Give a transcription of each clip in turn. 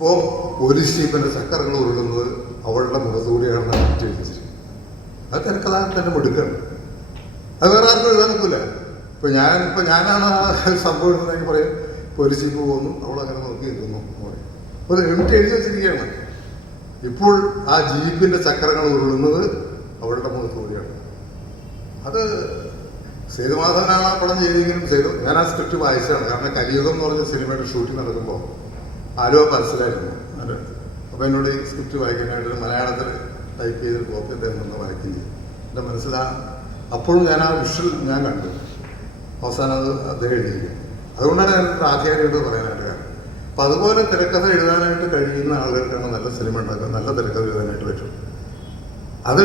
ഇപ്പോൾ പോലീസ് ജീപ്പിന്റെ ചക്കരങ്ങൾ ഉരുളുന്നത് അവളുടെ മുഖത്തൂടെയാണ് എഴുതി വെച്ചിരിക്കുന്നത് അത് തിരക്കഥാകൃത്തിന്റെ മിടുക്കാണ്. അത് വേറെ ആർക്കും എഴുതാൻ ഒക്കില്ല ഇപ്പൊ ഞാൻ ഇപ്പൊ ഞാനാണ് ആ സംഭവം എഴുതുന്നതെങ്കിൽ പറയും. പോലീസ് ജീപ്പ് പോകുന്നു അവൾ അങ്ങനെ നോക്കി നിൽക്കുന്നു എന്ന് പറയും. അപ്പോൾ എം എഴുതി വെച്ചിരിക്കുകയാണ്. ഇപ്പോൾ ആ ജീപ്പിന്റെ ചക്രങ്ങൾ ഉരുളുന്നത് അവളുടെ മുഖത്തൂടെയാണ് അത് സേതുമാധവനാണ് ആ പടം ചെയ്തെങ്കിലും സേതു ഞാൻ ആ സ്ക്രിപ്റ്റ് വായിച്ചതാണ്. കാരണം കലിയുഗം എന്ന് പറഞ്ഞ സിനിമയുടെ ഷൂട്ടിംഗ് നടക്കുമ്പോൾ ആലുവ പരസ്യമായിരുന്നു അപ്പൊ എന്നോട് ഈ സ്ക്രിപ്റ്റ് വായിക്കാനായിട്ട് മലയാളത്തിൽ ടൈപ്പ് ചെയ്ത് കോപ്പി അദ്ദേഹം നിന്ന് വായിക്കുകയും ചെയ്തു. എന്റെ മനസ്സിലാ അപ്പോഴും ഞാൻ ആ വിഷ്വൽ ഞാൻ കണ്ടു. അവസാനം അത് അദ്ദേഹം എഴുതിയിരിക്കും അതുകൊണ്ടാണ് ഞാൻ പ്രാധാന്യമായിട്ട് പറയാനായിട്ട് കാരണം. അപ്പം അതുപോലെ തിരക്കഥ എഴുതാനായിട്ട് കഴിയുന്ന ആളുകൾക്കാണ് നല്ല സിനിമ ഉണ്ടാക്കുക നല്ല തിരക്കഥ എഴുതാനായിട്ട് പറ്റും. അത്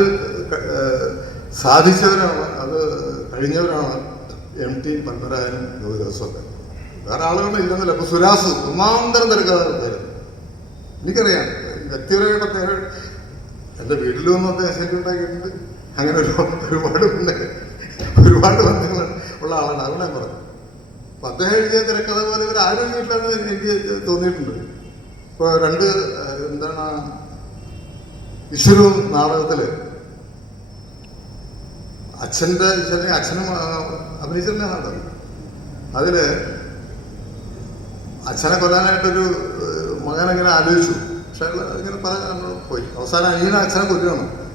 സാധിച്ചവരാണ് അത് കഴിഞ്ഞവരാണ് എം ടി പത്മരാജനും ദേവദാസും വേറെ ആളുകൾ ഇല്ലെന്നല്ല. ഇപ്പൊ സുരാസ് ഒന്നാന്തരം തിരക്കഥാകൃത്തായിരുന്നു എനിക്കറിയാം. വ്യക്തിപരമായിട്ട് അദ്ദേഹം എന്റെ വന്ന് അദ്ദേഹം ശരി ഉണ്ടാക്കിയിട്ടുണ്ട്. അങ്ങനെ ഒരു ഒരുപാട് ഒരുപാട് ബന്ധങ്ങൾ ഉള്ള ആളാണ്. അതുകൊണ്ട് ഞാൻ പറഞ്ഞു. അപ്പൊ അദ്ദേഹം എഴുതിയ തിരക്കഥ പോലെ ഇവർ ആരും എഴുതിയിട്ടില്ലെന്ന് എനിക്ക് തോന്നിയിട്ടുണ്ട്. ഇപ്പോൾ രണ്ട് എന്താണ്? ഈശ്വരവും നാടകത്തിൽ അച്ഛന്റെ ചെറിയ അച്ഛനും അഭിനയിച്ചിട്ടുണ്ടെങ്കിൽ നാടകം. അതിൽ അച്ഛനെ കൊല്ലാനായിട്ടൊരു മകനങ്ങനെ ആലോചിച്ചു. പക്ഷെ ഇങ്ങനെ പറയാൻ പോയി. അവസാനം അനിയനെ അച്ഛനെ കൊല്ലുകയാണ്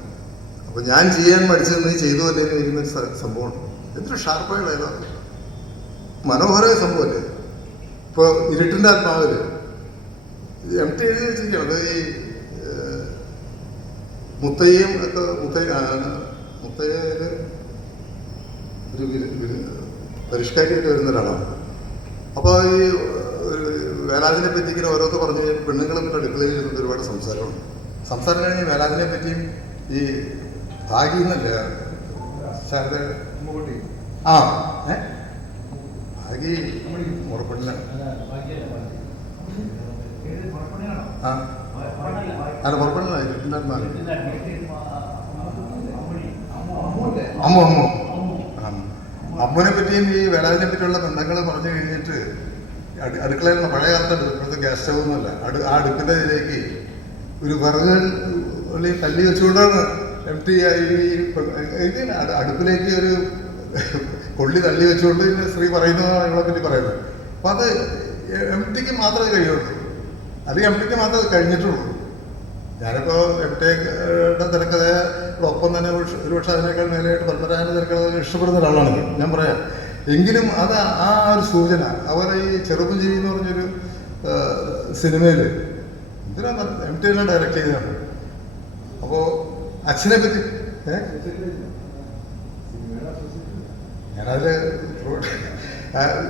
അപ്പൊ ഞാൻ ചെയ്യാൻ പഠിച്ചത് നീ ചെയ്തു അല്ലേ എന്ന് ചോദിക്കുന്ന ഒരു സ- സംഭവമുണ്ട്. എന്തൊരു ഷാർപ്പായ ഡയലോഗ് മനോഹരമായ സംഭവമല്ലേ? ഇപ്പൊ ഇരുട്ടിന്റെ ആത്മാവിൽ. എം ടി എഴുതി വെച്ചിരിക്കുകയാണ്. അത് ഈ ഏഹ്, മുത്തയ്യം ഒക്കെ മുത്തയ്യ ആ, ഒരു പരിഷ്കാരിയായിട്ട് വരുന്ന ഒരാളാണ്. അപ്പോൾ ഈ വേലാതിനെ പറ്റി ഇങ്ങനെ ഓരോന്ന് പറഞ്ഞ് പെണ്ണുങ്ങളും അടുക്കളയിൽ ചെയ്യുന്നത് ഒരുപാട് സംസാരമുണ്ട് സംസാരം കഴിഞ്ഞ് വേലാതിനെ പറ്റിയും ഈ ഭാഗി എന്നല്ല? ശാരദ ആ ഏ? ഭാഗി മുറപ്പെണ്ണ് ആ. അല്ല ഇരുട്ടിന്റെ അമ്മ അമ്മു അമ്മു. ആ. അമ്മുവിനെ പറ്റിയും ഈ വേലാതിനെ പറ്റിയുള്ള ബന്ധങ്ങൾ പറഞ്ഞു കഴിഞ്ഞിട്ട് അടു- അടുക്കളയിൽ നിന്ന് പഴയ കാലത്ത് ഇപ്പോഴത്തെ ഗ്യാസ് സ്റ്റവ് ഒന്നുമല്ല. അടു ആ അടുപ്പിന്റെ ഇതിലേക്ക് ഒരു വിറക് ഉള്ളി കല്ലി വെച്ചുകൊണ്ടാണ് എം ടി ഇതിന് അടുപ്പിലേക്ക് ഒരു കൊള്ളി തള്ളി വെച്ചുകൊണ്ട് സ്ത്രീ പറയുന്നതാണ് നിങ്ങളെ പറ്റി പറയുന്നത് അപ്പൊ അത് എം ടിക്ക് മാത്രമേ കഴിയുള്ളൂ. അല്ലെങ്കിൽ എം ടിക്ക് മാത്രമേ കഴിഞ്ഞിട്ടുള്ളൂ. ഞാനിപ്പോ എം ടിയുടെ തിരക്കഥയോടൊപ്പം തന്നെ ഒരു- ഒരുപക്ഷെ അതിനേക്കാൾ മേലെയായിട്ട് പത്മരാജന്റെ തിരക്കഥ ഇഷ്ടപ്പെടുന്ന ഒരാളാണ്. ഞാൻ പറയാം. എങ്കിലും അത് ആ ഒരു സൂചന അവർ ഈ ചെറുപ്പുചിരി എന്ന് പറഞ്ഞൊരു സിനിമയിൽ എന്തിനാ എം ടി എല്ലാം ഡയറക്റ്റ് ചെയ്തതാണ്? അപ്പോ അച്ഛനെ പറ്റി ഏ? ഞാനതിൽ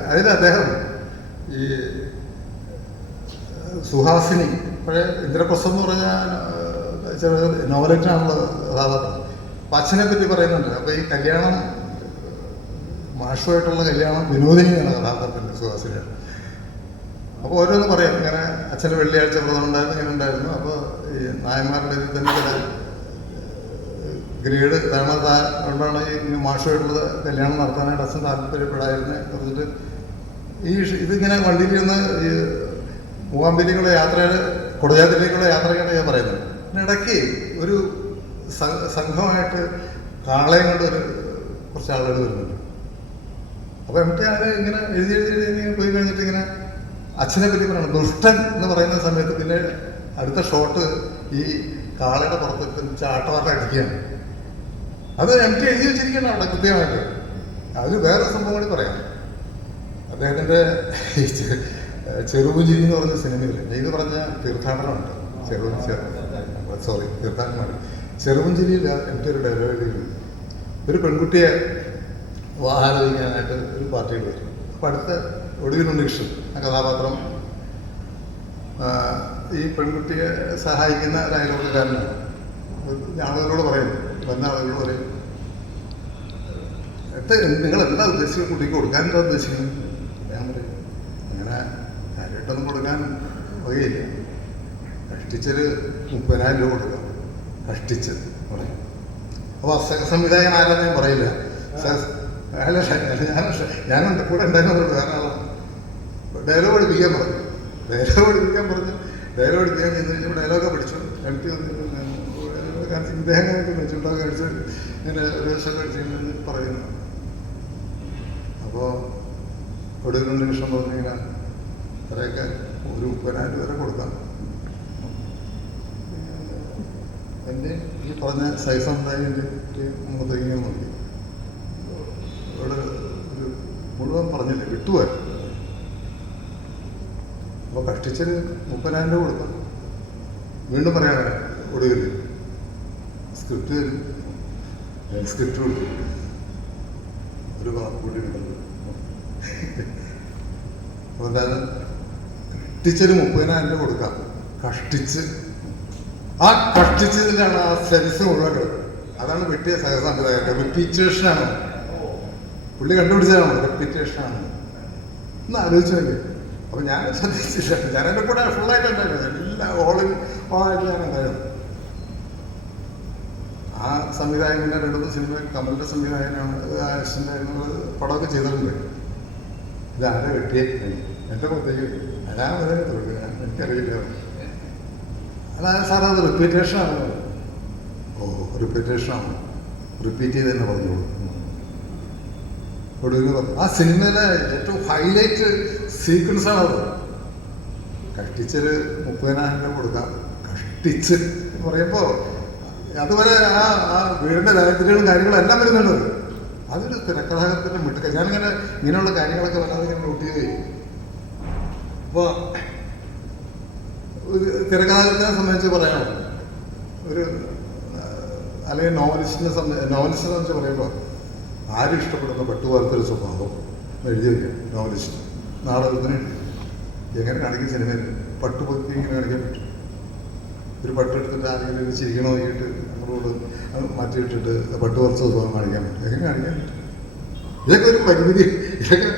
അതിൽ അദ്ദേഹം ഈ സുഹാസിനി പഴയ ഇന്ദ്രപ്രസം എന്ന് പറഞ്ഞ ചെറിയ നോവലറ്റാണുള്ള കഥാപാത്രം അപ്പം അച്ഛനെ പറ്റി പറയുന്നുണ്ട്. അപ്പോൾ ഈ കല്യാണം മാഷുമായിട്ടുള്ള കല്യാണം വിനോദിനിയാണ് കഥാപാത്രത്തിന്റെ സുഹാസിന്. അപ്പോൾ ഓരോന്ന് പറയാം. ഇങ്ങനെ അച്ഛന് വെള്ളിയാഴ്ച വ്രതം ഉണ്ടായിരുന്നു ഇങ്ങനെ ഉണ്ടായിരുന്നു. അപ്പോൾ ഈ നായന്മാരുടെ ഇതിൽ തന്നെ ചില ഗ്രേഡ് കാരണം കൊണ്ടാണ് ഈ മാഷുമായിട്ടുള്ള കല്യാണം നടത്താനായിട്ട് അച്ഛൻ താല്പര്യപ്പെടായിരുന്നു പറഞ്ഞിട്ട് ഈ ഇതിങ്ങനെ വണ്ടിയിൽ നിന്ന് ഈ മൂവാമ്പിലേക്കുള്ള യാത്രയിൽ കൊടജാത്തിലേക്കുള്ള യാത്രയാണ് ഞാൻ പറയുന്നത്. ഇടയ്ക്ക് ഒരു സംഘമായിട്ട് കാളയും കൊണ്ട് ഒരു കുറച്ച് ആളുകൾ വരുന്നുണ്ട്. അപ്പോൾ എന്നിട്ട് ഞാൻ ഇങ്ങനെ എഴുതി എഴുതി എഴുതി പോയി കഴിഞ്ഞിട്ട് ഇങ്ങനെ അച്ഛനെ പറ്റി പറയണം. ദുഷ്ടൻ എന്ന് പറയുന്ന സമയത്ത് പിന്നെ അടുത്ത ഷോട്ട് ഈ കാളയുടെ പുറത്ത് ചാട്ടവാട്ട അടിക്കുകയാണ്. അത് എനിക്ക് എഴുതി വെച്ചിരിക്കണം അവിടെ കൃത്യമായിട്ട്. അതിൽ വേറെ സംഭവം കൂടി പറയാം. അദ്ദേഹത്തിന്റെ ചെറുപുജി എന്ന് പറഞ്ഞ സിനിമയിൽ ഇത് പറഞ്ഞ തീർത്ഥാടനമുണ്ട്. ചെറു സോറി തീർത്ഥാടനമാണ് ചെറുപുഞ്ചിരിയിൽ എന്റെ ഒരു ഡയലോഗ് ഒരു പെൺകുട്ടിയെ വാഹാലോചിക്കാനായിട്ട് ഒരു പാർട്ടിയിൽ വരും. അപ്പം അടുത്ത ഒടുവിനുണ്ണികൃഷ്ണൻ ആ കഥാപാത്രം. ഈ പെൺകുട്ടിയെ സഹായിക്കുന്ന ഒരു അയൽവക്കക്കാരനാണ് ആളുകളോട് പറയും വന്ന ആളുകളോട് പറയും എട്ട് നിങ്ങൾ എന്താ ഉദ്ദേശിച്ചത്? കുട്ടിക്ക് കൊടുക്കാൻ എന്താ ഉദ്ദേശിക്കുന്നത് ഞാൻ പറയും അങ്ങനെ കാര്യമായിട്ടൊന്നും കൊടുക്കാൻ വകയില്ല. കഷ്ടിച്ചൊരു മുപ്പതിനായിരം രൂപ കൊടുക്കാം. കഷ്ടിച്ചത് പറയും. അപ്പോൾ സംവിധായകൻ ആരാന്ന് ഞാൻ പറയില്ല. അല്ല ഞാനുണ്ട്. കൂടെ ഉണ്ടായിരുന്നു വേറെ ആളാണ് ഡയലോഗ് പഠിപ്പിക്കാൻ പറഞ്ഞു. ഡയലോഗ് പഠിപ്പിക്കാൻ പറഞ്ഞു. ഡയലോഗ് പഠിപ്പിക്കാൻ ചെന്ന് കഴിഞ്ഞപ്പോൾ ഡയലോഗൊക്കെ പഠിച്ചു. എം ടി കാരണം ഇദ്ദേഹം വെച്ചുണ്ടാക്കി കഴിച്ച് ഇങ്ങനെ ഒരു ദിവസം കഴിച്ചിങ്ങനെ പറയുന്നു. അപ്പോൾ ഒടുവിലുണ്ട് കൃഷ്ണൻ പറഞ്ഞിങ്ങനെ അത്രയൊക്കെ ഒരു മുപ്പതിനായിരം വരെ കൊടുക്കാം. എന്റെ ഈ പറഞ്ഞ സൈസ് എന്തായാലും എന്റെ മുഖത്തേക്ക് ഞാൻ നോക്കി ഇവിടെ ഒരു മുഴുവൻ പറഞ്ഞില്ല? വിട്ടുപോയി. അപ്പോൾ കഷ്ടിച്ചൊരു മുപ്പതിനായിരം രൂപ കൊടുത്തു. വീണ്ടും പറയാൻ ഒടുവിൽ. സ്ക്രിപ്റ്റ് തരും. സ്ക്രിപ്റ്റ് കൊടുത്തു. ഒരു കൂടി ഉണ്ടല്ലോ അപ്പോൾ എന്തായാലും കഷ്ടിച്ചൊരു മുപ്പതിനായിരം രൂപ കൊടുക്കാം. കഷ്ടിച്ച്. ആ കഷ്ടിച്ചതിലാണ് ആ സെൻസ് മുഴുവൻ അതാണ് വെട്ടിയ സഹസംവിധായകൻ റിപ്പീറ്റേഷനാണ് പുള്ളി കണ്ടുപിടിച്ചതാണ്. റെപ്പിറ്റേഷനാണ് ഒന്ന് ആലോചിച്ചു നോക്കി. അപ്പം ഞാൻ ശ്രദ്ധിച്ചില്ല. ഞാൻ എന്റെ കൂടെ ഫുള്ളായിട്ട് ഉണ്ടായിരുന്നു. എല്ലാ ഓളിൽ ഓളായിട്ട് ഞാൻ ഉണ്ടായിരുന്നു. ആ സംവിധായകന്റെ രണ്ട് മൂന്ന് സിനിമ കമലിന്റെ സംവിധായകനാണ്. ആശിന്റെ പടമൊക്കെ ചെയ്തിട്ടുണ്ട്. ഇതാരെ വെട്ടിയേ? എന്റെ പുറത്തേക്ക് ഞാൻ വരെ ഞാൻ എനിക്കറിയില്ല. അല്ല സാർ അത് റിപ്പീറ്റേഷനാണ് ഓ റിപ്പീറ്റേഷനാണ് റിപ്പീറ്റ് ചെയ്ത് തന്നെ പറഞ്ഞോളൂ. ഒടുവിൽ പറഞ്ഞു ആ സിനിമയിലെ ഏറ്റവും ഹൈലൈറ്റ് സീക്വൻസ് ആണ് അത്. കഷ്ടിച്ചൊരു മുപ്പതിനായിരം കൊടുക്കാം. കഷ്ടിച്ച് എന്ന് പറയുമ്പോൾ അതുവരെ ആ ആ വീടിന്റെ ദാരിദ്ര്യങ്ങളും കാര്യങ്ങളും എല്ലാം വരുന്നുണ്ട്. അതൊരു തിരക്കഥാകത്തിന്റെ മിട്ടുക ഞാനിങ്ങനെ ഇങ്ങനെയുള്ള കാര്യങ്ങളൊക്കെ വല്ലാതെ ഇങ്ങനെ നോട്ട് ചെയ്ത് അപ്പോൾ ഒരു തിരക്കഥാകൃത്തിനെ സംബന്ധിച്ച് പറയണം ഒരു അല്ലെങ്കിൽ നോവലിസ്റ്റിനെ സംബന്ധിച്ച് നോവലിസ്റ്റിനെ സംബന്ധിച്ച് പറയുമ്പോൾ ആരും ഇഷ്ടപ്പെടുന്ന സ്വഭാവം എഴുതി വയ്ക്കാം നോവലിസ്റ്റ് നാടകത്തിന് എങ്ങനെ കാണിക്കും സിനിമയിൽ? പട്ടുപൊത്തി ഇങ്ങനെ കാണിക്കാൻ പറ്റും. ഒരു പട്ടെടുത്തിട്ട് ആരെങ്കിലും ചിരിക്കണോ നോക്കിയിട്ട് നമ്മളോട് മാറ്റിയിട്ടിട്ട് പട്ട് സ്വഭാവം കാണിക്കാൻ പറ്റും. എങ്ങനെ കാണിക്കാൻ പറ്റും? ഇതൊക്കെ ഒരു പരിമിതി. ഇതൊക്കെ